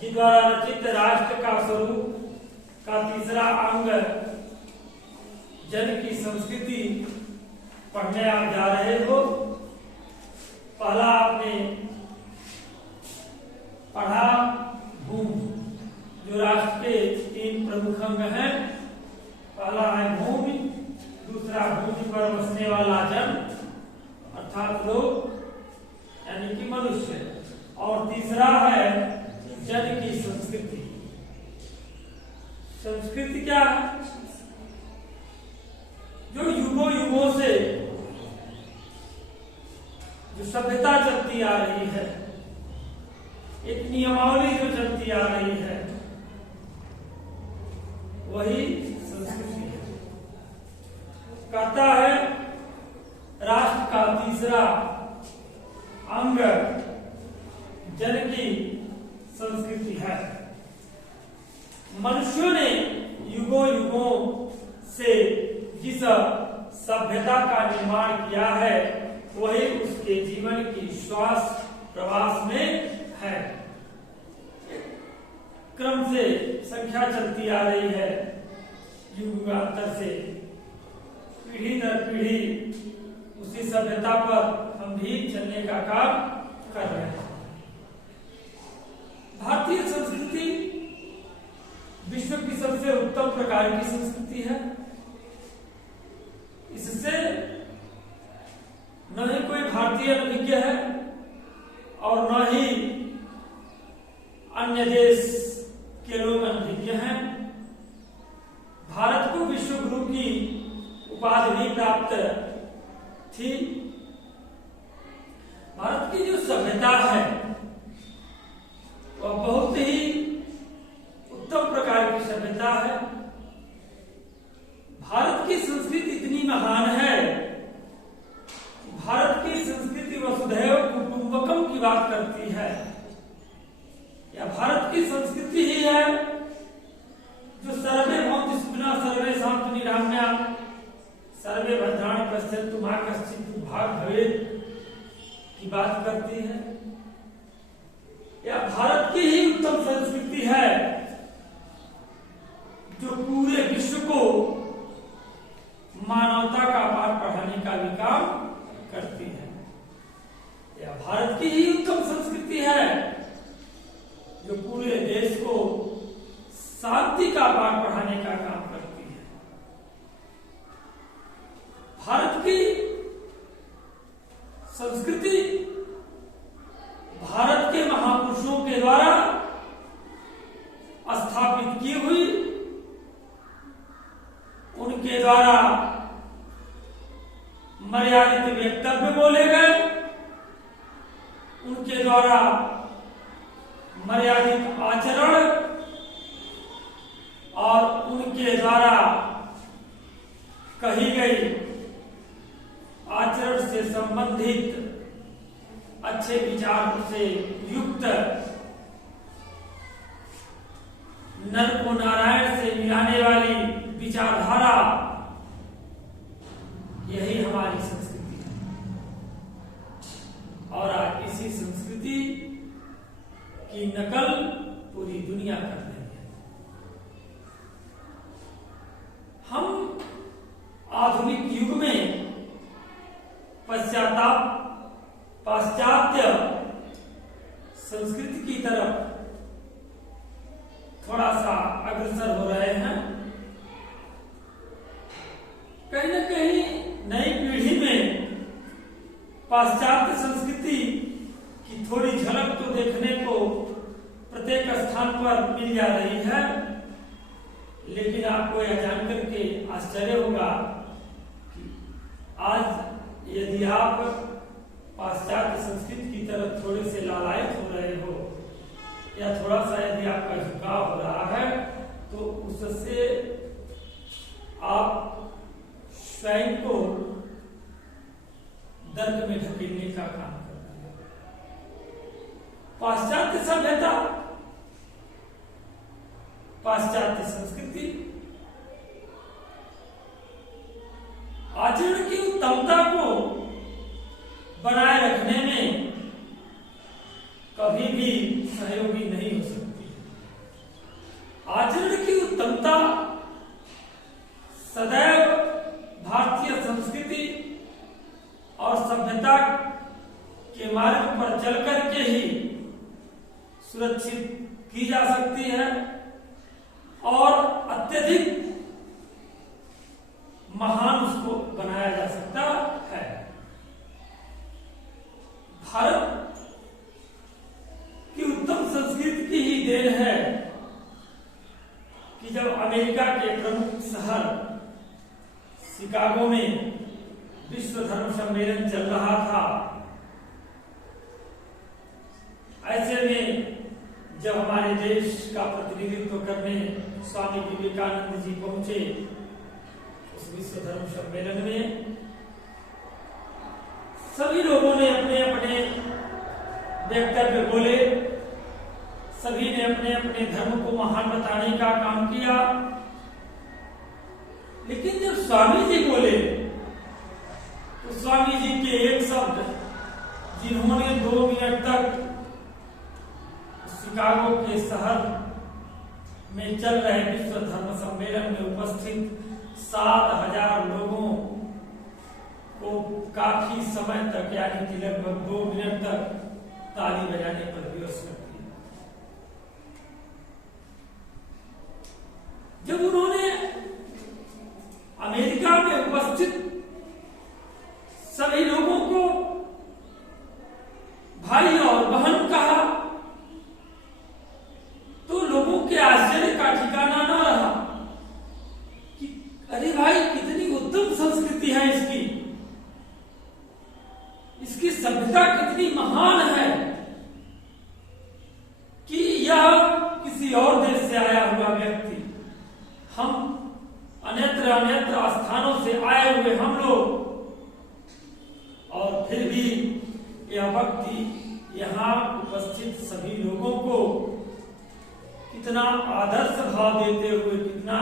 जी द्वारा रचित राष्ट्र का स्वरूप का तीसरा अंग जन की संस्कृति पढ़ने आप जा रहे हो। पहला आपने पढ़ा भूमि, जो राष्ट्र के 3 प्रमुख अंग हैं। पहला है भूमि, दूसरा भूमि पर बसने वाला जन अर्थात लोग यानी कि मनुष्य, और तीसरा है जन की संस्कृति। संस्कृति क्या है? जो युगों युगों से जो सभ्यता चलती आ रही है, एक नियमावली जो चलती आ रही है, वही संस्कृति है। कहता है राष्ट्र का तीसरा अंग जन की संस्कृति है। मनुष्यों ने युगों युगों से जिस सभ्यता का निर्माण किया है, वही उसके जीवन की श्वास प्रवास में है। क्रम से संख्या चलती आ रही है, युगांतर से पीढ़ी दर पीढ़ी उसी सभ्यता पर हम भी चलने का काम कर रहे हैं। भारतीय संस्कृति विश्व की सबसे उत्तम प्रकार की संस्कृति है। इससे न ही कोई भारतीय अनभिज्ञ है और न ही अन्य देश के लोग अनभिज्ञ हैं। भारत को विश्व गुरु की उपाधि भी प्राप्त थी। भारत की जो सभ्यता है वह बहुत ही उत्तम प्रकार की सभ्यता है। भारत की संस्कृति इतनी महान है, भारत की संस्कृति वसुधैव कुटुंबकम की बात करती है। या भारत की संस्कृति ही है जो सर्वे भवन्तु सुखिनः सर्वे सन्तु निरामयाः सर्वे भद्राणि पश्यन्तु मा कश्चित् दुर्भाग् भवेत् की बात करती है। या भारत की ही उत्तम संस्कृति है जो पूरे विश्व को मानवता का पाठ पढ़ाने का भी काम करती है। या भारत की ही उत्तम संस्कृति है जो पूरे देश को शांति का पाठ पढ़ाने का काम करती है। भारत की संस्कृति भारत के महापुरुषों के द्वारा स्थापित की हुई, उनके द्वारा मर्यादित वक्तव्य बोले गए, उनके द्वारा मर्यादित आचरण और उनके द्वारा कही गई आचरण से संबंधित अच्छे विचार से युक्त नर को नारायण से मिलाने वाली विचारधारा, यही हमारी संस्कृति है। और आज इसी संस्कृति की नकल पूरी दुनिया कर रही है। हम आधुनिक युग में पाश्चात्य संस्कृति की तरफ थोड़ा सा अग्रसर हो रहे हैं। कहीं न कहीं नई पीढ़ी में पाश्चात्य संस्कृति की थोड़ी झलक तो देखने को प्रत्येक स्थान पर मिल जा रही है, लेकिन आपको यह जानकर के आश्चर्य होगा कि आज यदि आप पाश्चात्य संस्कृति की तरफ थोड़े से लालायित हो रहे हो या थोड़ा सा यदि आपका झुकाव हो रहा है, तो उससे आप स्वयं को दर्द में ढकेलने का काम करते हैं। पाश्चात्य सभ्यता, पाश्चात्य संस्कृति आचरण की उत्तमता को बनाए रखने में कभी भी सहयोगी नहीं हो सकती। सुरक्षित की जा सकती है और अत्यधिक महान उसको बनाया जा सकता है। भारत की उत्तम संस्कृति की ही देन है कि जब अमेरिका के प्रमुख शहर शिकागो में विश्व धर्म सम्मेलन चल रहा था, ऐसे में जब हमारे देश का प्रतिनिधित्व करने स्वामी विवेकानंद जी पहुंचे उस विश्व धर्म सम्मेलन में, सभी लोगों ने अपने अपने वक्तव्य बोले, सभी ने अपने अपने धर्म को महान बताने का काम किया। लेकिन जब स्वामी जी बोले तो स्वामी जी के एक शब्द, जिन्होंने 2 मिनट तक शिकागो के शहर में चल रहे विश्व धर्म सम्मेलन में उपस्थित 7,000 लोगों को काफी समय तक, यानी कि लगभग 2 मिनट तक ताली बजाने पर विवश कर दिया। जब उन्होंने अमेरिका में उपस्थित सभी लोगों को भाई और बहन कहा तो लोगों के आश्चर्य का ठिकाना न रहा कि अरे भाई, कितनी उत्तम संस्कृति है इसकी सभ्यता कितनी महान है कि यह किसी और देश से आया हुआ व्यक्ति, हम अन्यत्र अन्यत्र स्थानों से आए हुए हम लोग, और फिर भी यह व्यक्ति यहाँ उपस्थित सभी लोगों को कितना आदर्श भाव देते हुए, कितना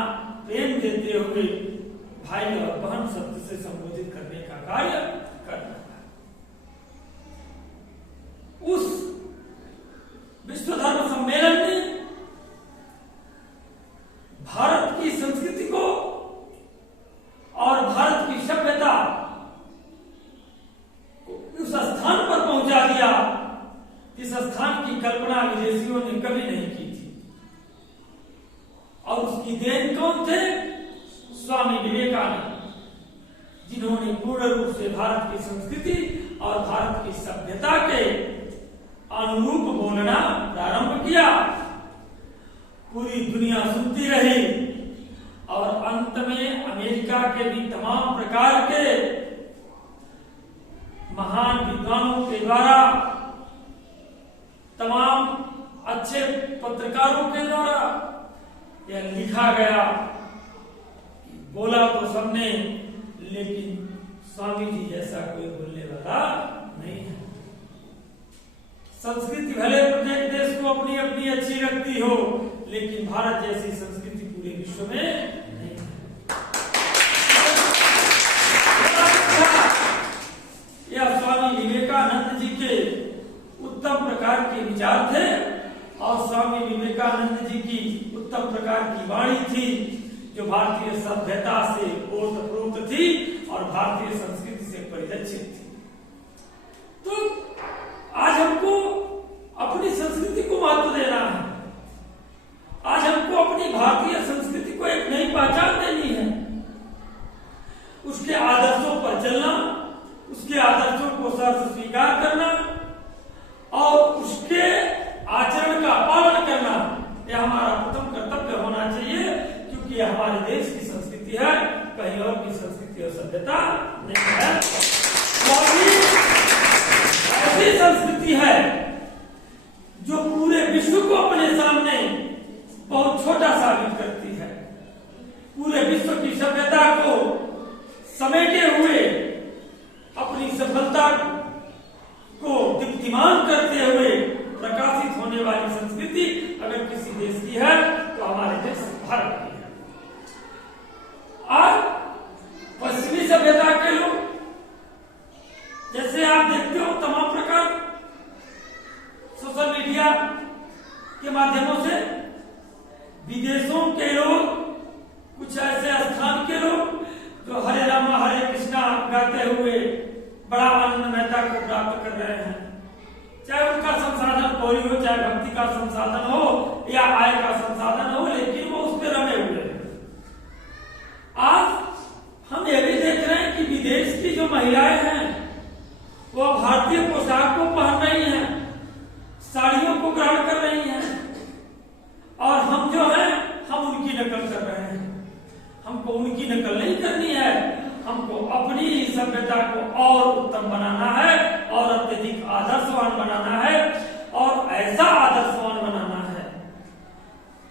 प्रेम देते हुए भाई और बहन शब्द से संबोधित करने का कार्य कर रहा है। उस विश्व धर्म सम्मेलन में भारत की संस्कृति को और भारत की सभ्यता को उस स्थान पर पहुंचा दिया जिस स्थान की कल्पना विदेशियों ने कभी नहीं की थी। और उसकी देन कौन थे? स्वामी विवेकानंद, जिन्होंने पूर्ण रूप से भारत की संस्कृति और भारत की सभ्यता के अनुरूप बोलना प्रारंभ किया। पूरी दुनिया सुनती रही और अंत में अमेरिका के भी तमाम प्रकार के महान विद्वानों के द्वारा, तमाम अच्छे पत्रकारों के द्वारा यह लिखा गया। बोला तो सबने, लेकिन स्वामी जी जैसा कोई बोलने वाला नहीं है। संस्कृति भले प्रत्येक देश को अपनी अपनी अच्छी लगती हो, लेकिन भारत जैसी संस्कृति पूरे विश्व में नहीं है। यह स्वामी विवेकानंद जी के उत्तम प्रकार के विचार थे और स्वामी विवेकानंद जी की उत्तम प्रकार की वाणी थी, जो भारतीय सभ्यता से ओतप्रोत थी और भारतीय संस्कृति से परिलक्षित थी। तो आज हमको अपनी संस्कृति को महत्व देना है। आज हमको अपनी भारतीय संस्कृति को एक नई पहचान देनी है। उसके आदर्शों पर चलना, उसके आदर्शों को सहर्ष स्वीकार करना और उसके आचरण का पालन करना, यह हमारा प्रथम कर्तव्य होना चाहिए, क्योंकि यह हमारे देश की संस्कृति है, कहीं और की संस्कृति और सभ्यता नहीं है। ऐसी संस्कृति है जो पूरे विश्व को अपने सामने बहुत छोटा साबित करती है। पूरे विश्व की सभ्यता को समेटे हुए अपनी सफलता को दीप्तिमान करते हुए प्रकाशित होने वाली संस्कृति अगर किसी देश की है तो हमारे देश भारत की है। आज पश्चिमी सभ्यता के लोग, जैसे आप देखते हो तमाम प्रकार सोशल मीडिया के माध्यमों से विदेशों के लोग, कुछ ऐसे स्थान के लोग जो हरे रामा हरे कृष्णा गाते हुए बड़ा आनंद मेहता को प्राप्त कर रहे हैं, चाहे उनका संसाधन कौड़ी हो, चाहे भक्ति का संसाधन हो या आय का संसाधन हो, लेकिन वो उस पर रमे हुए हैं। आज हम ये भी देख रहे हैं कि विदेश की जो महिलाएं हैं वो भारतीय पोशाक को पहन रही हैं, साड़ियों को ग्रहण कर रही हैं, और हम जो है हम उनकी नकल कर रहे हैं। हमको उनकी नकल नहीं करनी है, हमको अपनी सभ्यता को और उत्तम बनाना है और अत्यधिक आदर्शवान बनाना है, और ऐसा आदर्शवान बनाना है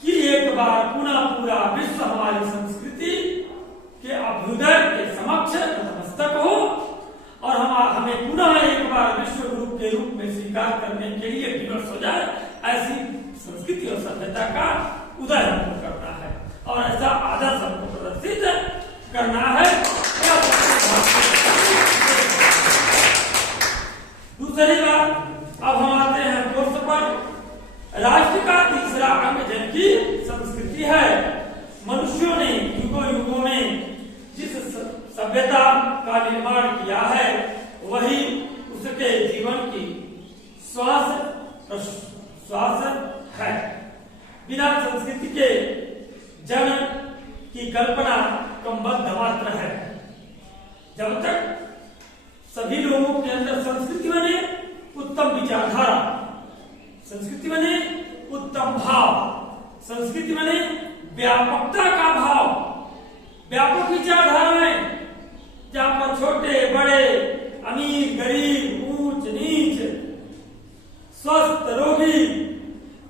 कि एक बार पुनः पूरा विश्व हमारी संस्कृति के अभ्युदय के समक्ष नतमस्तक हो, और हमें पुनः एक बार विश्व गुरु के रूप में स्वीकार करने के लिए विवश हो जाए। ऐसी संस्कृति और सभ्यता का उदय हमको करना है और ऐसा आदर्श हमको प्रदर्शित करना है। दूसरी बात, अब हम आते हैं कोर्स पर। राष्ट्र का तीसरा अंग जन की संस्कृति है। मनुष्यों ने युगों युगों में जिस सभ्यता का निर्माण किया है वही उसके जीवन की श्वास है। बिना संस्कृति के जन की कल्पना क्रमबद्ध मात्र है। जब तक सभी लोगों के अंदर संस्कृति बने उत्तम विचारधारा, संस्कृति बने उत्तम भाव, संस्कृति बने व्यापकता का भाव, व्यापक विचारधाराएं जहां पर छोटे बड़े, अमीर गरीब, ऊंच नीच, स्वस्थ रोगी,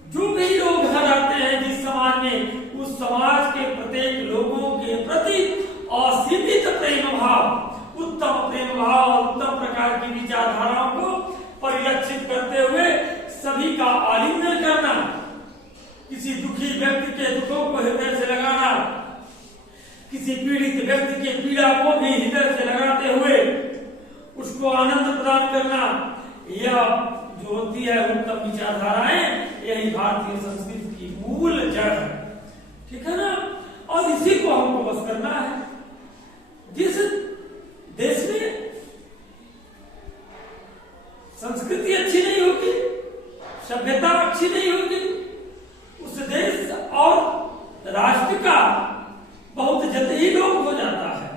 जो भी लोग रहते हैं जिस समाज में, उस समाज के प्रत्येक लोगों के प्रति असीमित प्रेम भाव, उत्तम प्रेम भाव, उत्तम प्रकार की विचारधाराओं को परिलक्षित करते हुए सभी का आलिंगन करना, किसी दुखी व्यक्ति के दुखों को हृदय से लगाना, किसी पीड़ित व्यक्ति के पीड़ा को भी हृदय से लगाते हुए उसको आनंद प्रदान करना, यह जो होती है उत्तम विचारधाराएं, यही भारतीय संस्कृति की मूल जड़ है। ठीक है ना? और इसी को हमको बस करना है। जिस देश में संस्कृति अच्छी नहीं होगी, सभ्यता अच्छी नहीं होगी, उस देश और राष्ट्र का बहुत जल्द ही लोप हो जाता है।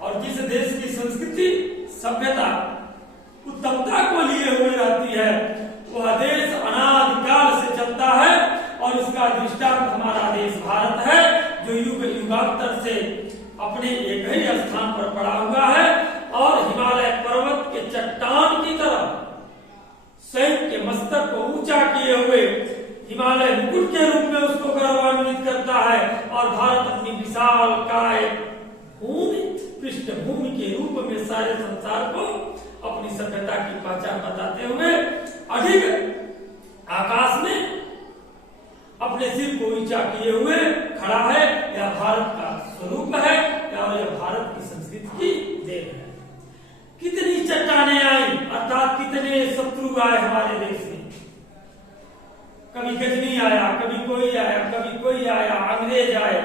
और जिस देश की संस्कृति सभ्यता उत्तमता को लिए हुए रहती है, वह देश अनादिकाल से चलता है, और इसका दृष्टांत हमारा देश भारत है, जो युग युगांतर से अपने एक ही स्थान पर पड़ा हुआ है, और हिमालय पर्वत के चट्टान की तरह स्वयं के मस्तक को ऊंचा किए हुए हिमालय मुकुट के रूप में उसको गौरवान्वित करता है। और भारत अपनी विशाल काय भूमि, पृष्ठभूमि के रूप में सारे संसार को अपनी सभ्यता की पहचान बताते हुए अधिक आकाश में अपने सिर को ऊंचा किए हुए खड़ा है। यह भारत का स्वरूप है और यह भारत की संस्कृति की देन है। कितनी चट्टानें आई, अर्थात कितने शत्रु आए हमारे देश में। कभी गजनी आया, कभी कोई आया, कभी कोई आया, अंग्रेज आए,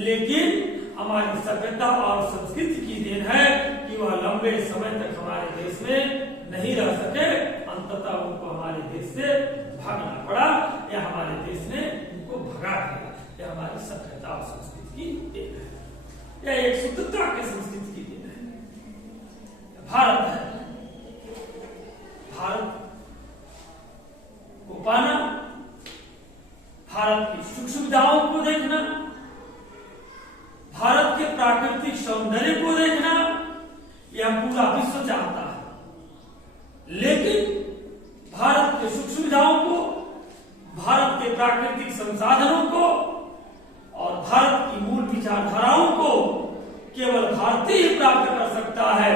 लेकिन हमारी सभ्यता और संस्कृति की देन है कि वह लंबे समय तक हमारे देश में नहीं रह सके। अंततः उनको हमारे देश से भागना पड़ा, या हमारे देश ने उनको भगा दिया। यह हमारी सभ्यता और संस्कृति की देन है। यह एक शुद्धता की संस्कृति की देन है। भारत है, भारत को पाना, भारत की सुख सुविधाओं को देखना, भारत के प्राकृतिक सौंदर्य को देखना, यह पूरा विश्व चाहता है। लेकिन भारत के सुख सुविधाओं को, भारत के प्राकृतिक संसाधनों को और भारत की मूल विचारधाराओं को केवल भारतीय ही प्राप्त कर सकता है,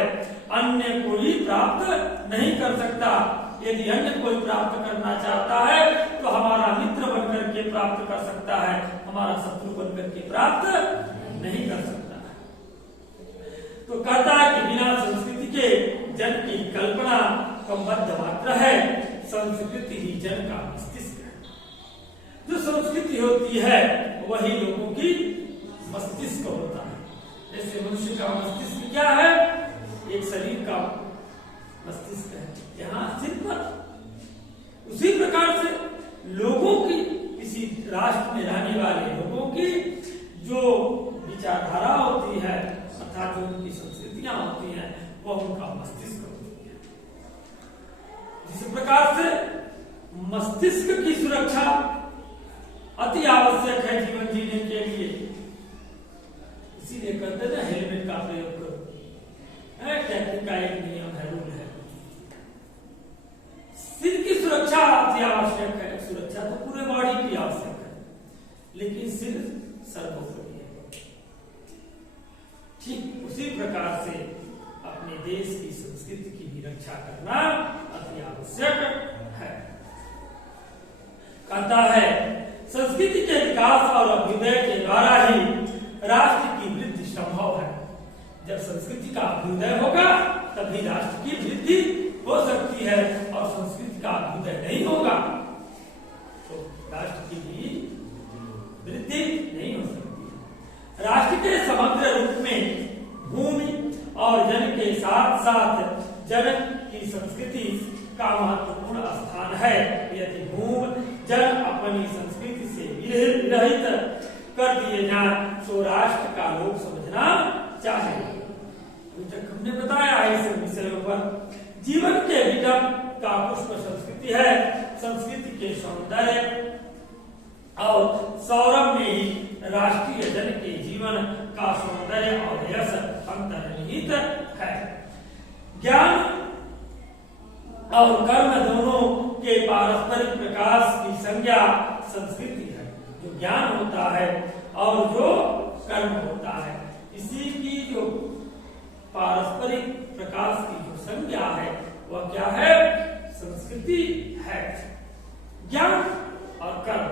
अन्य कोई प्राप्त नहीं कर सकता। यदि अन्य कोई प्राप्त करना चाहता है तो हमारा मित्र बनकर के प्राप्त कर सकता है, हमारा शत्रु बनकर के प्राप्त नहीं कर सकता है। तो कहता है कि बिना संस्कृति के जन की कल्पना क्रमबद्ध मात्र है, संस्कृति ही जन का मस्तिष्क है। जो संस्कृति होती है वही लोगों की मस्तिष्क होता है। जैसे मनुष्य का मस्तिष्क क्या है? एक शरीर का मस्तिष्क है, यहाँ सिर पर उसी प्रकार से लोगों की, किसी राष्ट्र में रहने वाले लोगों की जो विचारधारा होती है अर्थात जो उनकी संस्कृतियां होती हैं वह उनका मस्तिष्क होती है। जिस प्रकार से मस्तिष्क की सुरक्षा अति आवश्यक है जीवन जीने के लिए, इसीलिए कहते हैं हेलमेट का प्रयोग करो। ट्रैफिक का एक नियम है, रूल है। सिर की सुरक्षा अति आवश्यक है। सुरक्षा तो पूरे बॉडी की आवश्यक है, लेकिन सिर सर्वोपरि है। ठीक उसी प्रकार से अपने देश की संस्कृति की भी रक्षा करना अति आवश्यक है। कहता है संस्कृति के विकास और अभ्युदय के द्वारा ही राष्ट्र की वृद्धि संभव है। जब संस्कृति का अभ्युदय होगा तभी राष्ट्र की वृद्धि हो सकती है, और संस्कृति का अभ्युदय नहीं होगा तो राष्ट्र की भी वृद्धि नहीं हो सकती। राष्ट्र के समग्र रूप में भूमि और जन के साथ साथ जन की संस्कृति का महत्वपूर्ण स्थान है। यदि भूमि जन अपनी संस्कृति से विरहित कर दिए जाए तो राष्ट्र का लोग समझना चाहिए। अभी तक हमने बताया इस विषयों पर। जीवन के विकल्प का पुष्प संस्कृति है। संस्कृति के सौंदर्य और सौरभ में ही राष्ट्रीय जन के जीवन का सौंदर्य और यश अंतर्निहित है। ज्ञान और कर्म दोनों के पारस्परिक प्रकाश की संज्ञा संस्कृति है। जो ज्ञान होता है और जो कर्म होता है, इसी की जो पारस्परिक प्रकाश की जो संज्ञा है वह क्या है? संस्कृति है। ज्ञान और कर्म,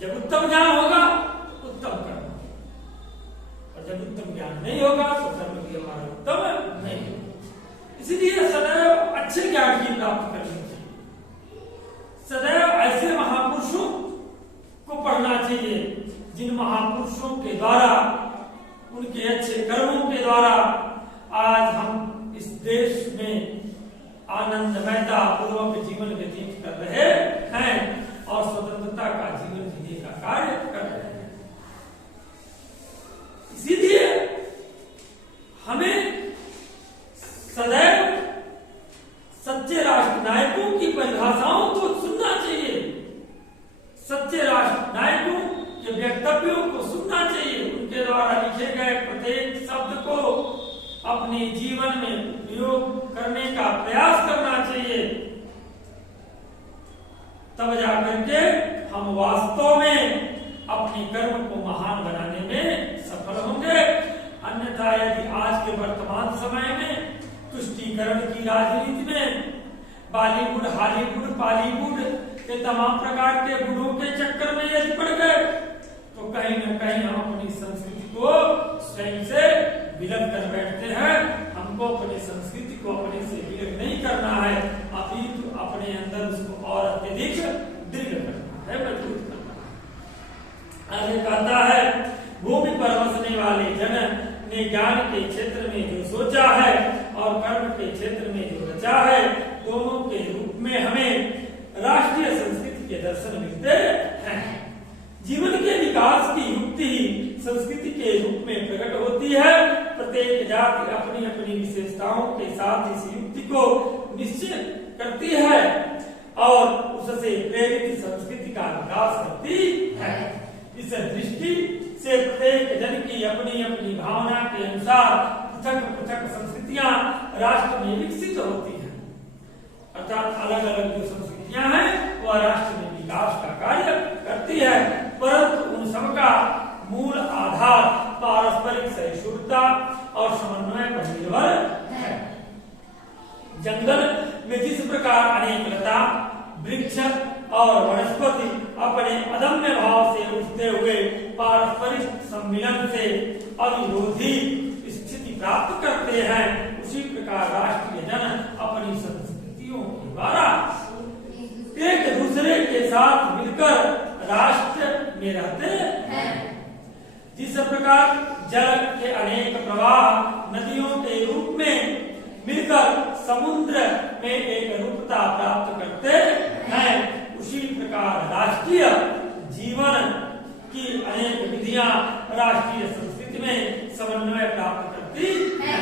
जब उत्तम ज्ञान होगा उत्तम कर्म, और जब उत्तम ज्ञान नहीं होगा तो कर्म भी हमारा उत्तम नहीं होगा। इसलिए सदैव अच्छे ज्ञान की प्राप्ति करनी चाहिए। सदैव ऐसे महापुरुषों को पढ़ना चाहिए जिन महापुरुषों के द्वारा, उनके अच्छे कर्मों के द्वारा आज हम इस देश में आनंदमयता पूर्वक जीवन व्यतीत कर रहे हैं और स्वतंत्रता का जीवन जीने का कार्य कर रहे हैं। इसीलिए हमें सदैव सच्चे राष्ट्र नायकों की परिभाषाओं को सुनना चाहिए। सच्चे राष्ट्र नायकों के वक्तव्यों को सुनना चाहिए। उनके द्वारा लिखे गए प्रत्येक शब्द को अपने जीवन में प्रयोग करने का प्रयास करना चाहिए। तब जाकर के हम वास्तव में अपने कर्म को महान बनाने में सफल होंगे। अन्यथा यदि आज के वर्तमान समय में तुष्टीकरण की राजनीति में बॉलीवुड, हॉलीवुड, बॉलीवुड के तमाम प्रकार के गुणों के चक्कर में यदि पड़ गए तो कहीं न कहीं हम अपनी संस्कृति को स्वयं से विलग कर बैठते हैं। हमको अपनी संस्कृति को अपने से विलग नहीं करना है, अभी तो अपने अंदर उसको और अत्यधिक दृढ़ करना है, मजबूत करना है। आगे कहता है भूमि पर बसने वाले जन ने ज्ञान के क्षेत्र में जो सोचा है और कर्म के क्षेत्र में जो रचा है, दोनों के रूप में हमें राष्ट्रीय संस्कृति के दर्शन मिलते हैं। जीवन के विकास की युक्ति संस्कृति के रूप में प्रकट होती है। प्रत्येक जाति अपनी अपनी विशेषताओं के साथ इस युक्ति को निश्चित करती है और उससे प्रेरित संस्कृति का विकास करती है। इस दृष्टि से प्रत्येक जन की अपनी अपनी भावना के अनुसार पृथक पृथक संस्कृतियां राष्ट्र में विकसित होती हैं। अर्थात अलग अलग जो संस्कृतियां हैं वह राष्ट्र में विकास का कार्य करती है, परंतु उन सबका मूल आधार पारस्परिक सहिष्णुता और समन्वय पर निर्भर है। जंगल में जिस प्रकार अनेक लता, वृक्ष और वनस्पति अपने अदम्य भाव से उठते हुए पारस्परिक सम्मिलन से अविरोधी स्थिति प्राप्त करते हैं, उसी प्रकार राष्ट्रीय जन अपनी संस्कृतियों के द्वारा एक दूसरे के साथ मिलकर राष्ट्र में रहते हैं। जिस प्रकार जल के अनेक प्रवाह नदियों के रूप में मिलकर समुद्र में एक रूपता प्राप्त करते हैं, उसी प्रकार राष्ट्रीय जीवन की अनेक विधियां राष्ट्रीय संस्कृति में समन्वय प्राप्त करती है।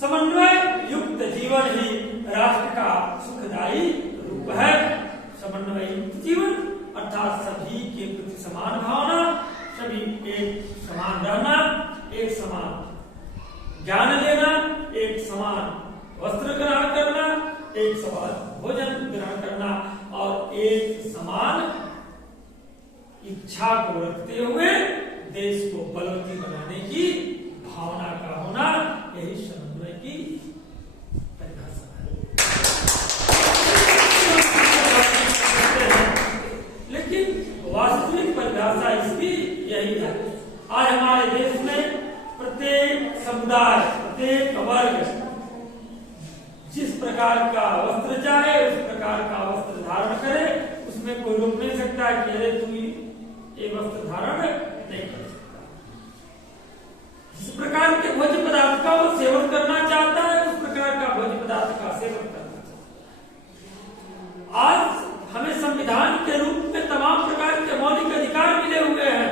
समन्वय युक्त जीवन ही राष्ट्र का सुखदायी रूप है। समन्वय युक्त जीवन अर्थात सभी के प्रति समान भावना, सभी एक समान रहना, एक समान ज्ञान लेना, एक समान वस्त्र ग्रहण करना, एक समान भोजन ग्रहण करना और एक समान इच्छा को रखते हुए देश को बलवती बनाने की भावना का होना, यही समन्वय की परिभाषा है। लेकिन वास्तविक परिभाषा इसकी यही है। आज हमारे देश में प्रत्येक समुदाय, प्रत्येक वर्ग जिस प्रकार का वस्त्र चाहे उस प्रकार का वस्त्र धारण करे, उसमें कोई रोक नहीं सकता कि अरे तुम ये वस्त्र धारण नहीं कर सकता। जिस प्रकार के भोज्य पदार्थ का वो सेवन करना चाहता है, उस प्रकार का भोज्य पदार्थ का सेवन करना चाहता है। आज हमें संविधान के रूप में तमाम प्रकार के मौलिक अधिकार मिले हुए हैं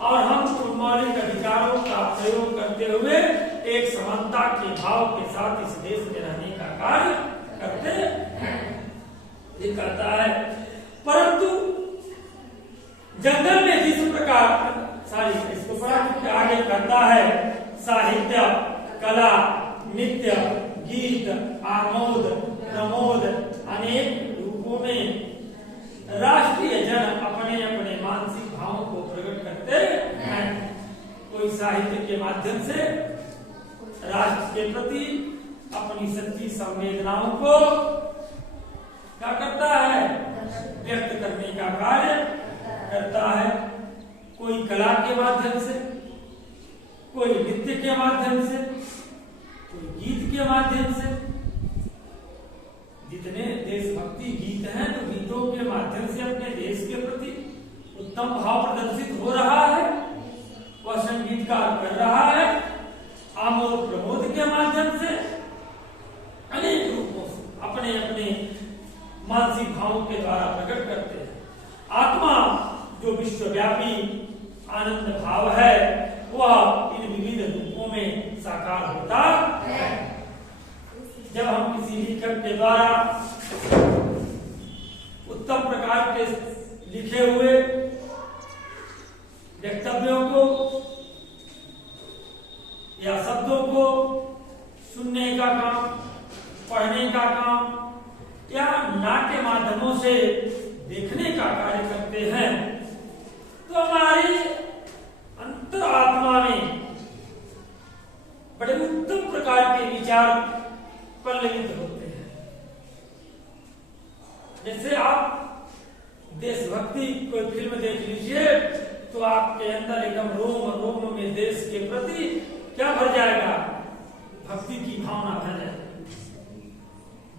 और हम उन मौलिक अधिकारों का प्रयोग करते हुए एक समानता के भाव के साथ इस देश में रहने का कार्य करते हैं। ये कहता है, परंतु जंगल में जिस प्रकार इसको आगे करता है, साहित्य, कला, नृत्य, गीत, आमोद, प्रमोद अनेक रूपों में राष्ट्रीय जन अपने अपने मानसिक भावों को प्रकट करते हैं। कोई साहित्य के माध्यम से राष्ट्र के प्रति अपनी सच्ची संवेदनाओं को क्या करता है, व्यक्त करने का कार्य करता है। कोई कला के माध्यम से, कोई नृत्य के माध्यम से, कोई गीत के माध्यम से। जितने देशभक्ति गीत हैं तो गीतों के माध्यम से अपने देश के प्रति उत्तम भाव प्रदर्शित हो रहा है, वह संगीतकार कर रहा है। आमोद प्रमोद के माध्यम से अनेक रूपों से अपने अपने मानसिक भावों के द्वारा प्रकट करते हैं। आत्मा जो विश्वव्यापी आनंद भाव है वह इन विविध रूपों में साकार होता है। जब हम किसी लेखक के द्वारा उत्तम प्रकार के लिखे हुए वक्तव्यों को या शब्दों को सुनने का काम, पढ़ने का काम या नाट्य माध्यमों से देखने का कार्य करते हैं तो हमारी अंतरात्मा में बड़े उत्तम प्रकार के विचार पल्लवित होते हैं। जैसे आप देशभक्ति कोई फिल्म देख लीजिए तो आपके अंदर एकदम रोम रोम में देश के प्रति क्या भर जाएगा, भक्ति की भावना भर जाएगी।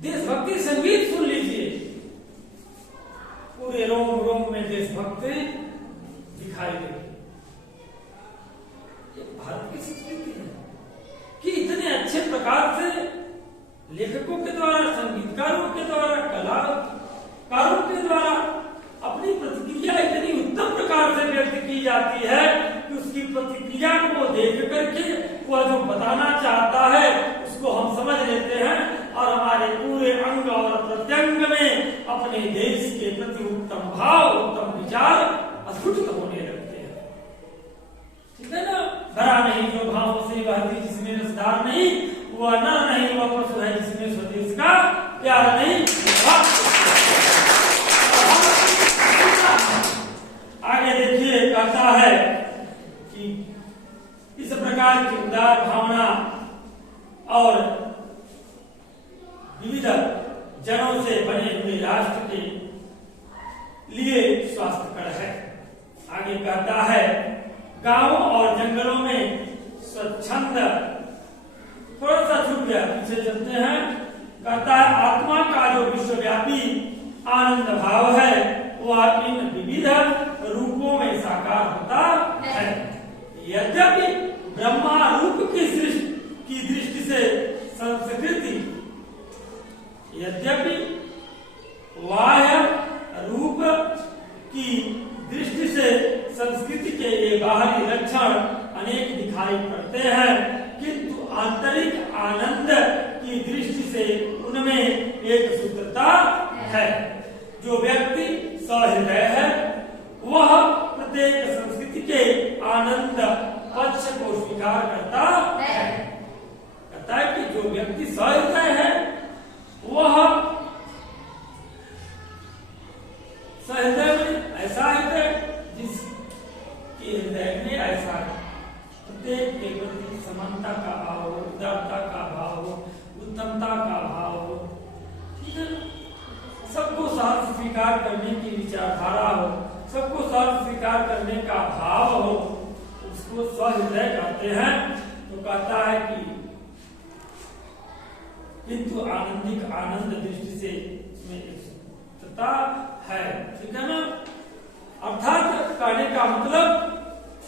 देशभक्ति संगीत सुन लीजिए, पूरे रोम रोम में देशभक्ति दिखाई देगी। ये भारत की संस्कृति है कि इतने अच्छे प्रकार से लेखकों के द्वारा, संगीतकारों के द्वारा, कलाकारों के द्वारा अपनी प्रतिक्रिया इतनी उत्तम प्रकार से व्यक्त की जाती है कि उसकी प्रतिक्रिया को देख करके वह जो बताना चाहता है उसको हम समझ लेते हैं और हमारे पूरे अंग और प्रत्यंग में अपने देश के प्रति उत्तम भाव, उत्तम विचार अस्फुटित होने लगते हैं। ठीक है ना। भरा नहीं जो भावों से बहती जिसमें रसदार नहीं, वह नर नहीं वह पशु है जिसमें स्वदेश का प्यार नहीं। आगे देखिए, कहता है कि इस प्रकार की उदार भावना और विविध जनों से बने हुए राष्ट्र के लिए स्वास्थ्यकर है। आगे कहता है, गांवों और जंगलों में स्वच्छंद, थोड़ा सा छूट गया, पीछे चलते हैं। कहता है, आत्मा का जो विश्वव्यापी आनंद भाव है वह इन विविध रूपों में साकार होता है। यद्यपि ब्रह्मा रूप की दृष्टि से संस्कृति यद्यपि बाह्य रूप की दृष्टि से संस्कृति के ये बाहरी लक्षण अनेक दिखाई पड़ते हैं, किंतु आंतरिक आनंद की दृष्टि से उनमें एक सूत्रता है। जो व्यक्ति सहृदय है वह प्रत्येक संस्कृति के आनंद पक्ष को स्वीकार करता है। कहता है कि जो व्यक्ति सहृदय है वह सहृदय में ऐसा हृदय जिसके हृदय में ऐसा प्रत्येक के प्रति समानता का भाव हो, उदारता का भाव हो, उत्तमता का भाव हो, ठीक है, सबको साथ स्वीकार करने की विचारधारा हो, सबको साथ स्वीकार करने का भाव हो, उसको सहृदय कहते हैं। तो कहता है कि किंतु आनंदिक आनंद दृष्टि से इसमें एक सूत्रता है, ठीक है ना। अर्थात कहने का मतलब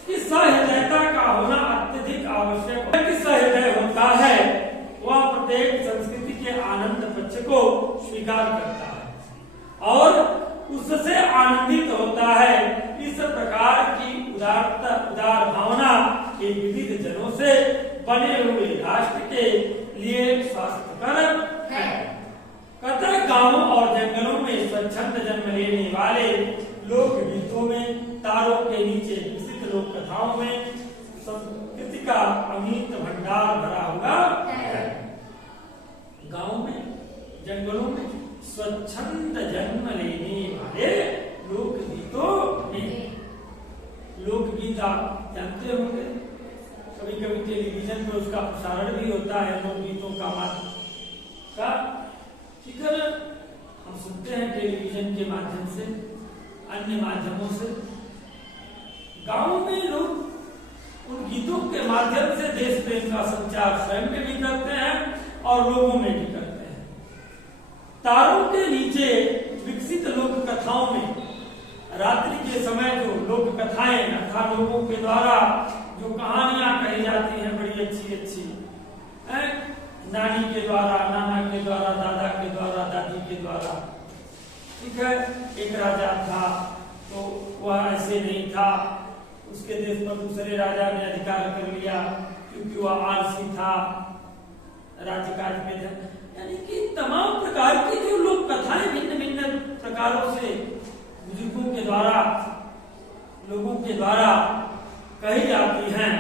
कि सहृदयता का होना अत्यधिक आवश्यक है। कि सहृदय होता है वह प्रत्येक संस्कृति के आनंद पक्ष को स्वीकार करता है और उससे आनंदित होता है। इस प्रकार की उदार भावना के विविध जनों से बने हुए राष्ट्र के लिए स्वास्थ्यकर है। कहता है गांवों और जंगलों में स्वच्छंद जन्म लेने वाले लोक गीतों में, तारों के नीचे विकसित लोक कथाओं में संस्कृति का अमित भंडार भरा हुआ है। गांव में, जंगलों में स्वच्छंद जन्म लेने वाले लोक गीतों में, लोकगीत आप जानते होंगे, कभी कभी टेलीविजन पर उसका प्रसारण भी होता है लोकगीतों का, ठीक है ना। हम सुनते हैं टेलीविजन के माध्यम से, अन्य माध्यमों से। गांव में लोग उन गीतों के माध्यम से देश प्रेम का संचार स्वयं में भी करते हैं और लोगों में भी करते हैं। तारों के नीचे विकसित लोक कथाओं में रात्रि के समय जो लोक कथाएं अर्थात लोगों के द्वारा जो कहानियां कही जाती हैं बड़ी अच्छी अच्छी, नानी के द्वारा, नाना के द्वारा, दादा के द्वारा, दादी के द्वारा, ठीक है। एक राजा था तो वह ऐसे नहीं था, उसके देश पर दूसरे राजा ने अधिकार कर लिया क्योंकि वह आलसी था, राज्यकाज में था। यानी कि तमाम प्रकार की जो लोक कथाएं भिन्न भिन्न प्रकारों से बुजुर्गों के द्वारा, लोगों के द्वारा कही जाती हैं,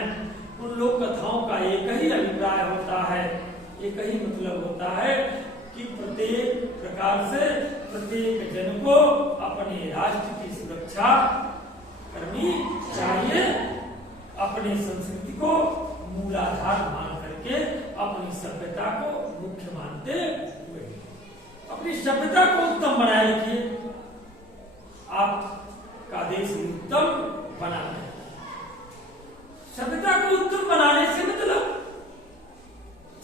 उन लोक कथाओं का एक ही अभिप्राय होता है, एक ही मतलब होता है कि प्रत्येक प्रकार से प्रत्येक जन को अपने राष्ट्र की सुरक्षा करनी चाहिए, अपनी संस्कृति को मूलाधार मान करके अपनी सभ्यता को मुख्य मानते हुए अपनी सभ्यता को उत्तम बनाए रखिए। आपका देश उत्तम बना है। सभ्यता को उत्तम बनाने से मतलब,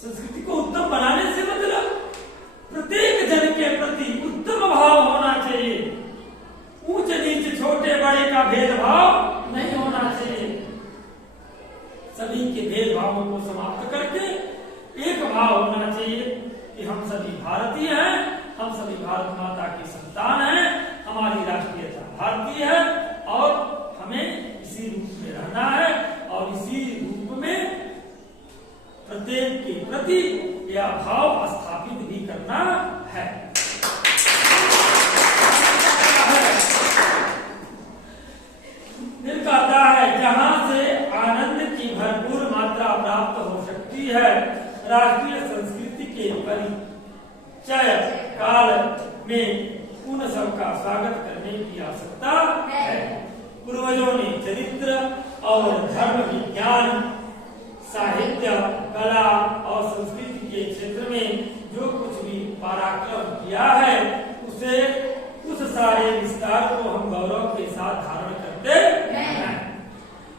संस्कृति को उत्तम बनाने से मतलब प्रत्येक जन के प्रति उत्तम भाव होना चाहिए। ऊंच नीच छोटे बड़े का भेदभाव नहीं होना चाहिए। सभी के भेदभावों को समाप्त करके एक भाव होना चाहिए कि हम सभी भारतीय हैं, हम सभी भारत माता की संतान हैं, हमारी राष्ट्रीयता भारतीय है और हमें इसी रूप में रहना है और इसी रूप में प्रत्येक के प्रति यह भाव स्थापित भी करना है। फिर कहता है जहां से आनंद की भरपूर मात्रा प्राप्त हो सकती है, राष्ट्रीय संस्कृति के परिचय काल में उन सबका स्वागत करने की आवश्यकता है। पूर्वजों ने चरित्र और धर्म विज्ञान, साहित्य, कला और संस्कृति के क्षेत्र में जो कुछ भी पराक्रम किया है उसे, उस सारे विस्तार को हम गौरव के साथ धारण करते हैं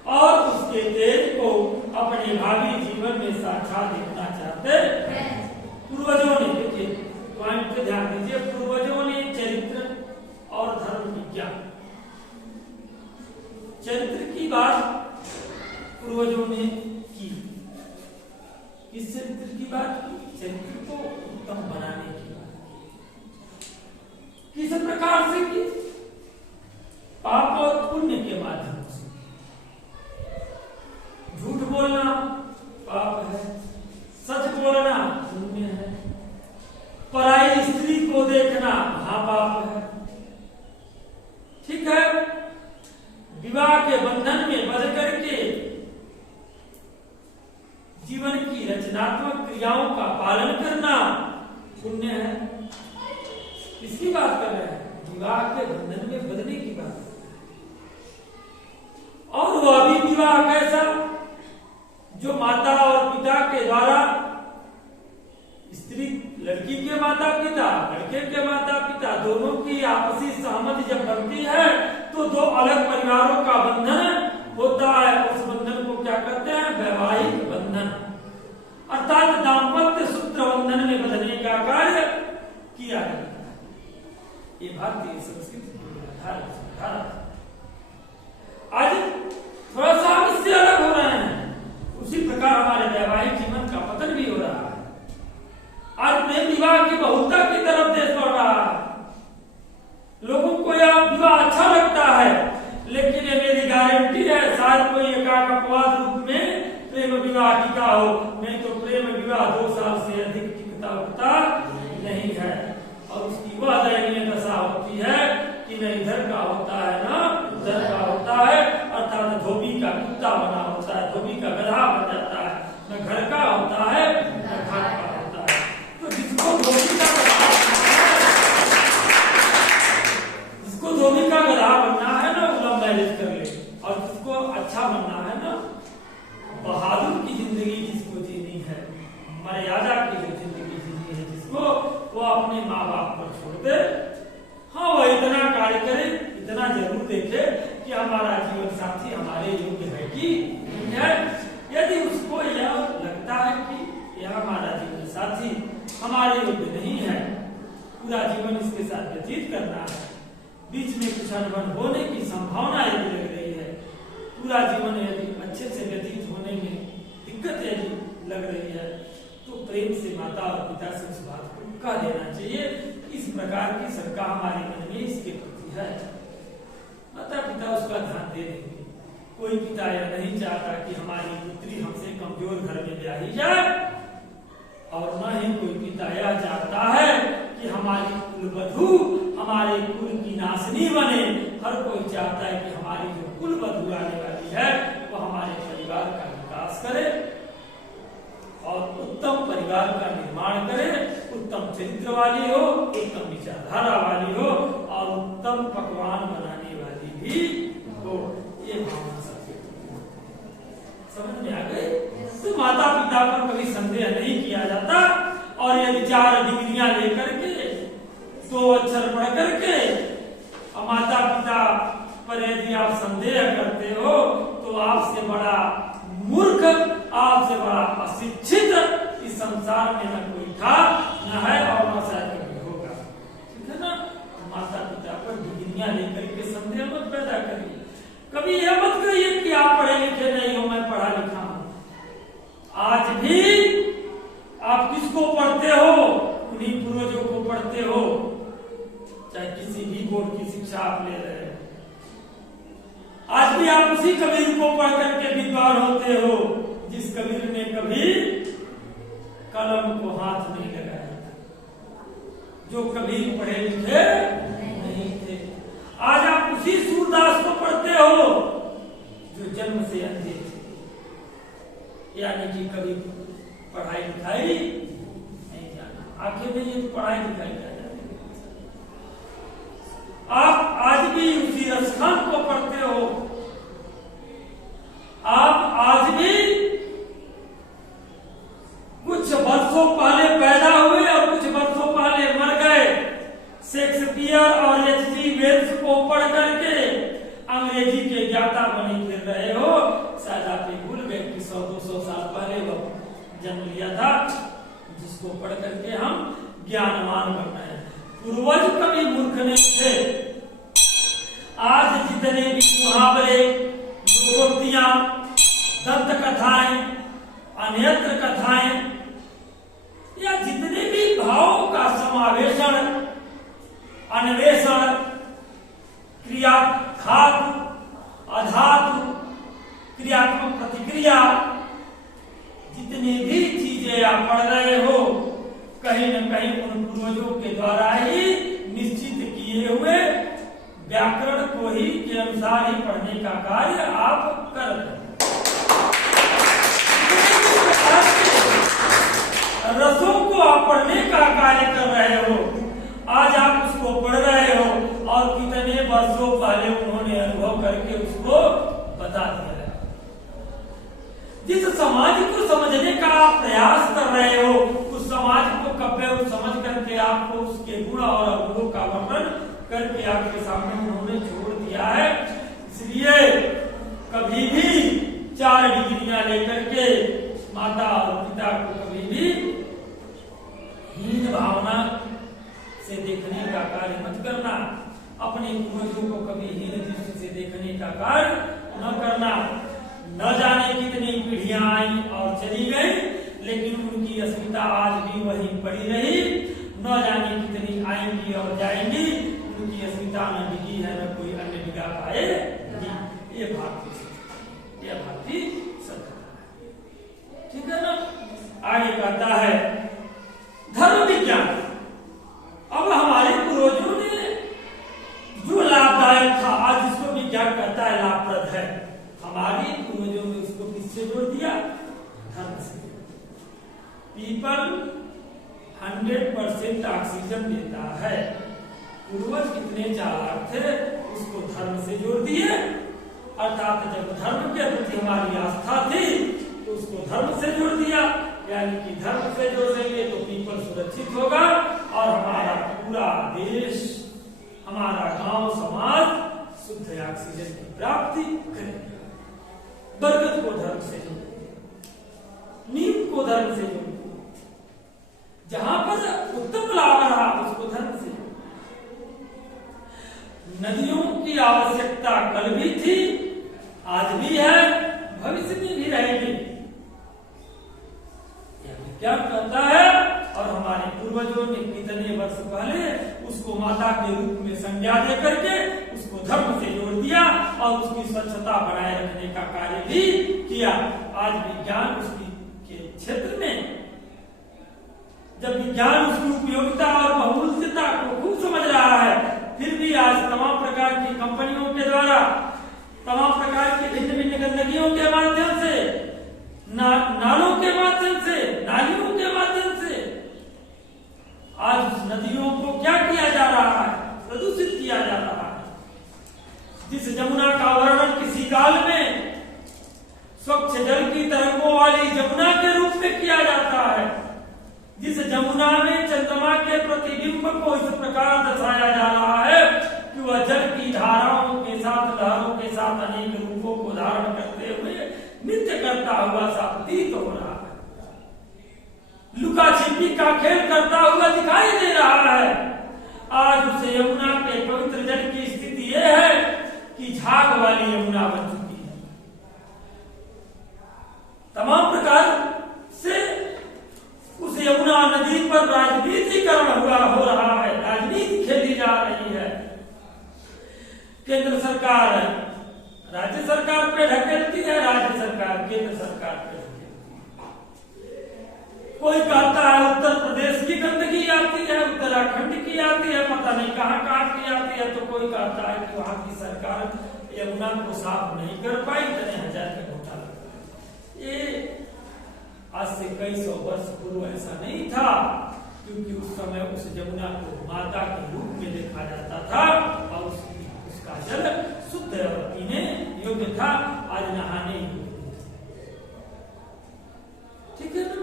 और उसके तेज को अपने भावी जीवन में साक्षात देखना चाहते हैं। पूर्वजों ने, देखिए पॉइंट पे ध्यान दीजिए, पूर्वजों ने चरित्र और धर्म विज्ञान, चरित्र की बात पूर्वजों ने की। किस चरित्र की बात की? चरित्र को उत्तम बनाने की बात की। किस प्रकार से की? पाप और पुण्य के माध्यम से। झूठ बोलना पाप है, सच बोलना पुण्य है, पराई स्त्री को देखना महापाप है। ठीक है, विवाह के बंधन में बंध करके जीवन की रचनात्मक क्रियाओं का पालन करना पुण्य है। किसकी बात कर रहे हैं? विवाह के बंधन में बंधने की बात। और वह भी विवाह कैसा? जो माता और पिता के द्वारा, स्त्री लड़की के माता पिता, लड़के के माता पिता दोनों की आपसी सहमति जब बनती है तो दो अलग परिवारों का बंधन होता है। उस बंधन को क्या कहते हैं? वैवाहिक बंधन, अर्थात दाम्पत्य सूत्र बंधन में बंधने का कार्य किया जाता है। ये भारतीय संस्कृति के आधार। आज थोड़ा सा हम इससे अलग हो रहे हैं, उसी प्रकार हमारे वैवाहिक जीवन का पतन भी हो रहा है। आज प्रेम विवाह की बहुलता की तरफ देश बढ़ रहा है। लोगों को यह विवाह अच्छा लगता है, लेकिन ये मेरी गारंटी है शायद कोई एकाक अपवाद रूप में प्रेम विवाह टिका हो, नहीं तो प्रेम विवाह 2 साल से अधिक टिकता उठता नहीं है। और उसकी वह दयनीय दशा होती है कि न इधर का होता है न उधर का होता है, अर्थात धोबी का कुत्ता बना होता है, धोबी का गधा बन जाता है, न घर का होता है न घर का होता है। तो जिसको धोबी का गधा बनना है ना, वो लव मैरिज कर ले। और जिसको अच्छा बनना है ना, बहादुर की जिंदगी जिसको जीनी है, मर्यादा की जो जिंदगी जीनी है जिसको, वो अपने माँ बाप पर छोड़ दे। हाँ, वो इतना कार्य करे, इतना जरूर देखे कि हमारा जीवन साथी हमारे योग्य है कि नहीं है। यदि उसको यह लगता है कि यह हमारा जीवन साथी हमारे योग्य नहीं है, पूरा जीवन इसके साथ व्यतीत करना है, बीच में कुछ अनबन होने की संभावना यदि लग रही है, पूरा जीवन यदि अच्छे से व्यतीत होने में दिक्कत यदि लग रही है, तो प्रेम से माता और पिता से उस बात को कह देना चाहिए। इस प्रकार की शंका हमारे मन में इसके प्रति है। माता पिता उसका ध्यान दे देंगे। कोई पिता यह नहीं चाहता कि हमारी पुत्री हमसे कमजोर घर में ब्याही जाए, और न ही कोई पिता यह चाहता है कि हमारी कुलवधू हमारे कुल की नाशनी बने। हर कोई चाहता है कि हमारी जो कुलवधू आने वाली है वो हमारे परिवार का विकास करे और उत्तम परिवार का निर्माण करे, उत्तम चरित्र वाली हो, उत्तम विचारधारा वाली हो और उत्तम पकवान बनाने वाली भी हो। ये भावना सबसे समझ में आ गई। तो माता पिता पर कभी संदेह नहीं किया जाता। और यदि 4 डिग्रियां लेकर के 2 अक्षर पढ़ करके माता पिता पर यदि आप संदेह करते हो तो आपसे बड़ा मूर्ख, आपसे बड़ा अशिक्षित इस संसार में न कोई था, न है और न शायद कभी होगा। ठीक है ना? माता पिता पर डिग्रियां लेकर के संदेह मत पैदा करिए। कभी यह मत कहिए कि आप पढ़े लिखे नहीं हो, मैं पढ़ा लिखा हूं। आज भी आप किसको पढ़ते हो? उन्हीं पूर्वजों को पढ़ते हो। चाहे किसी भी बोर्ड की शिक्षा आप ले रहे हैं, आज भी आप उसी कबीर को पढ़ करके विद्वान होते हो जिस कबीर ने कभी कलम को हाथ नहीं लगाया, जो कबीर पढ़े लिखे नहीं थे। आज आप उसी सूरदास को पढ़ते हो जो जन्म से अंधे थे, यानी कि कभी पढ़ाई लिखाई नहीं जाना। आखिर में ये पढ़ाई लिखाई क्या जाती। आप आज भी उसी रसखान को पढ़ते हो। आप आज भी कुछ वर्षों पहले पैदा हुए और कुछ वर्षों पहले मर गए शेक्सपियर और एच.जी. वेल्स को पढ़ करके अंग्रेजी के ज्ञाता बने फिर रहे हो। शायद आप ये भूल गए कि 100-200 साल पहले वो जन्म लिया था, जिसको पढ़ करके हम ज्ञानवान बन रहे हैं। पूर्वज कभी मूर्ख नहीं थे। आज जितने भी मुहावरे, लोकोक्तियां, दंत कथाएं, अन्यत्र कथाएं या जितने भी भावों का समावेशन अन्वेषण, क्रिया, धातु, अधातु, क्रियात्मक प्रतिक्रिया, जितनी भी चीजें आप पढ़ रहे हो कहीं न कहीं उन पूर्वजों के द्वारा ही निश्चित किए हुए व्याकरण को ही के अनुसार ही पढ़ने का कार्य आप कर रहे हैं। रसों को आप पढ़ने का कार्य कर रहे हो, आज आप उसको पढ़ रहे हो और कितने वर्षों पहले उन्होंने अनुभव करके उसको बता दिया है। जिस समाज को समझने का आप प्रयास कर रहे हो उस समाज को कब्बे समझ करके आपको उसके गुण और अवगुणों का वर्णन करके आपके सामने उन्होंने छोड़ दिया है। इसलिए कभी भी 4 डिग्रियां लेकर के माता और पिता को कभी भी हीन भावना से देखने का कार्य मत करना, अपने पूर्वजों को कभी हीन दृष्टि से देखने का कार्य न करना। न जाने कितनी पीढ़ियां आई और चली गई, लेकिन उनकी अस्मिता आज भी वहीं पड़ी रही। न जाने कितनी आएंगी और जाएंगी, उनकी अस्मिता न डिगी है, न कोई अन्य डिगा पाएगी। ये भारतीय सत्य, ठीक है ना। आगे कहता है धर्म विज्ञान। अब हमारे पूर्वजों ने जो लाभदायक था, आज जिसको विज्ञान कहता है लाभप्रद है, हमारे पूर्वजों ने उसको किससे जोड़ दिया? धर्म से। पीपल 100% ऑक्सीजन देता है। पूर्वज कितने चालाक थे, उसको धर्म से जोड़ दिए। अर्थात जब धर्म के प्रति हमारी आस्था थी तो उसको धर्म से जोड़ दिया, यानी कि धर्म से जोड़ देंगे तो पीपल सुरक्षित होगा और हमारा पूरा देश, हमारा गांव समाज शुद्ध ऑक्सीजन की प्राप्ति करेगा। बरगद को धर्म से जोड़ दिया, नीम को धर्म से जोड़ दिया, जहां पर उत्तम लाभ रहा उसको धर्म से जोड़ दिया। नदियों की आवश्यकता कल भी थी, आज भी है, भविष्य में भी रहेगी। क्या कहता है? और हमारे पूर्वजों ने कितने वर्ष पहले उसको माता के रूप में संज्ञा दे करके उसको धर्म से जोड़ दिया और उसकी स्वच्छता बनाए रखने का कार्य भी किया। आज विज्ञान उसकी के क्षेत्र में, जब विज्ञान उसकी उपयोगिता और बहुमूल्यता को खूब समझ रहा है, फिर भी आज तमाम प्रकार की कंपनियों के द्वारा तमाम प्रकार की भिन्न भिन्न गंदगियों के माध्यम से, नालों के माध्यम से, नालियों के माध्यम से आज उस नदियों को क्या किया जा रहा है? प्रदूषित किया जा रहा है। जिस जमुना का वर्णन किसी काल में स्वच्छ जल की तरंगों वाली जमुना के रूप में किया जाता है, जिस जमुना में चंद्रमा के प्रतिबिंब को इस प्रकार दर्शाया जा रहा है कि वह जल की धाराओं के साथ, लहरों के साथ अनेक रूपों को धारण करते हुए नृत्य करता हुआ सा प्रतीत हो रहा है, लुका छिपी का खेल करता हुआ दिखाई दे रहा है। आज उस यमुना के पवित्र जल की स्थिति यह है कि झाग वाली यमुना बन चुकी है। तमाम प्रकार से उस यमुना नदी पर राजनीतिकरण हो रहा है, राजनीति खेली जा रही है। केंद्र सरकार राज्य सरकार पे ढकेलती है, राज्य सरकार केंद्र सरकार पे ढकेलती है। कोई कहता है उत्तर प्रदेश की गंदगी आती है, उत्तराखंड की आती है, पता नहीं कहाँ की आती है, तो कोई कहता है कि वहां की सरकार यमुना को साफ नहीं कर पाई, इतने हजार का घोटाला। ये आज से कई सौ वर्ष पूर्व ऐसा नहीं था, क्योंकि उस समय उस यमुना को माता के रूप में देखा जाता था और उसका जल शुद्ध और पीने योग्य था, आज नहाने योग्य। ठीक है ना।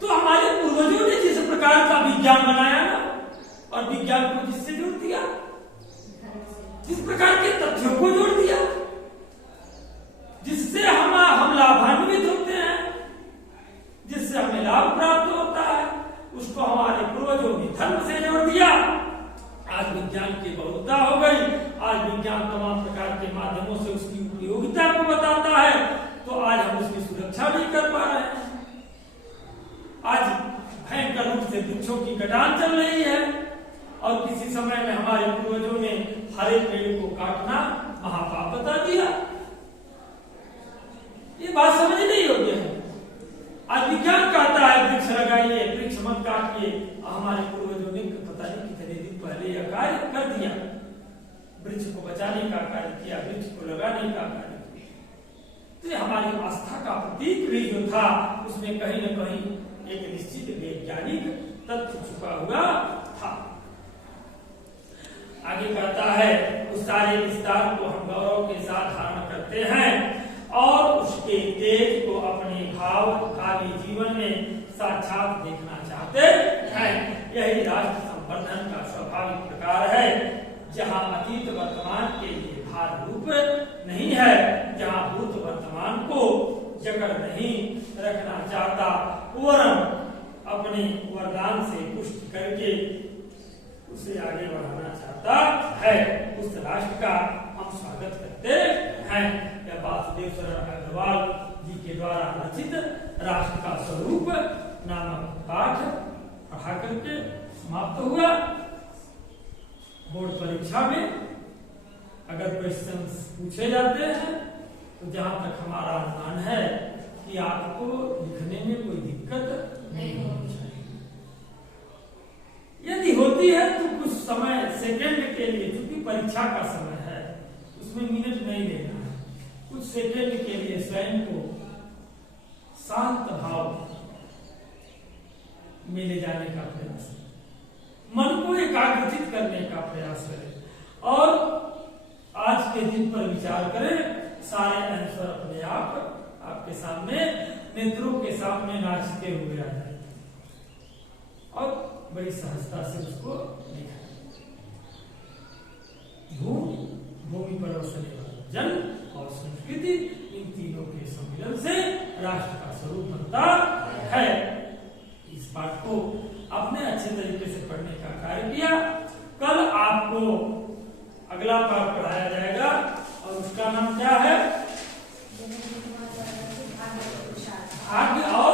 तो हमारे पूर्वजों ने जिस प्रकार का विज्ञान बनाया ना, और विज्ञान को जिससे जोड़ दिया, जिस प्रकार के तथ्यों को जोड़ दिया, जिससे हम लाभान्वित होते हैं, जिससे हमें लाभ प्राप्त होता है, उसको हमारे पूर्वजों ने धर्म से जोड़ दिया। आज विज्ञान की बहुलता हो गई, आज विज्ञान तमाम प्रकार के माध्यमों से उसकी उपयोगिता को बताता है, तो आज हम उसकी सुरक्षा नहीं कर पा रहे हैं। आज भयंकर रूप से वृक्षों की कटान चल रही है, और किसी समय में हमारे पूर्वजों ने हरे पेड़ को काटना महापाप बता दिया। ये बात समझने योग्य है। आज विज्ञान कहता है वृक्ष लगाइए, वृक्ष मत काटिए। हमारे पूर्वजों ने पता नहीं कितने दिन पहले यह कार्य कर दिया, वृक्ष को बचाने का कार्य किया, वृक्ष को लगाने का कार्य किया। तो हमारी आस्था का प्रतीक भी जो था उसमें कहीं न कहीं एक निश्चित वैज्ञानिक तत्व छुपा हुआ था। आगे कहता है उस सारे विस्तार को हम गौरव के साथ धारण करते हैं और उसके तेज को अपने भावी जीवन में साक्षात देखना चाहते हैं। यही राष्ट्र संवर्धन का स्वाभाविक प्रकार है, जहाँ अतीत वर्तमान के लिए भार रूप नहीं है, जहाँ भूत वर्तमान को जकड़ नहीं रखना चाहता, वरन अपने वरदान से पुष्ट करके उसे आगे बढ़ाना चाहता है, उस राष्ट्र का हम स्वागत करते हैं। यह वासुदेव शरण अग्रवाल जी के द्वारा रचित राष्ट्र का स्वरूप नामक पाठ पढ़ा करके समाप्त हुआ। बोर्ड परीक्षा में अगर क्वेश्चंस पूछे जाते हैं तो जहां तक हमारा अनुमान है कि आपको लिखने में कोई दिक्कत नहीं होनी चाहिए। यदि होती है तो कुछ समय सेकंड के लिए, क्योंकि परीक्षा का समय है उसमें मिनट नहीं लेना है, कुछ सेकंड के लिए स्वयं को शांत भाव में ले जाने का प्रयास करें, मन को एकाग्रचित करने का प्रयास करें और आज के दिन पर विचार करें। सारे आंसर अपने आप आपके सामने, नेत्रों के सामने नाचते हुए आ जाए और बड़ी सहजता से उसको लिखा। भूमि पर बसने वाला जन और संस्कृति, इन तीनों के सम्मिलन से राष्ट्र का स्वरूप बनता है। इस पाठ को आपने अच्छे तरीके से पढ़ने का कार्य किया। कल आपको अगला पाठ पढ़ाया जाएगा और उसका नाम क्या है? भाग्य और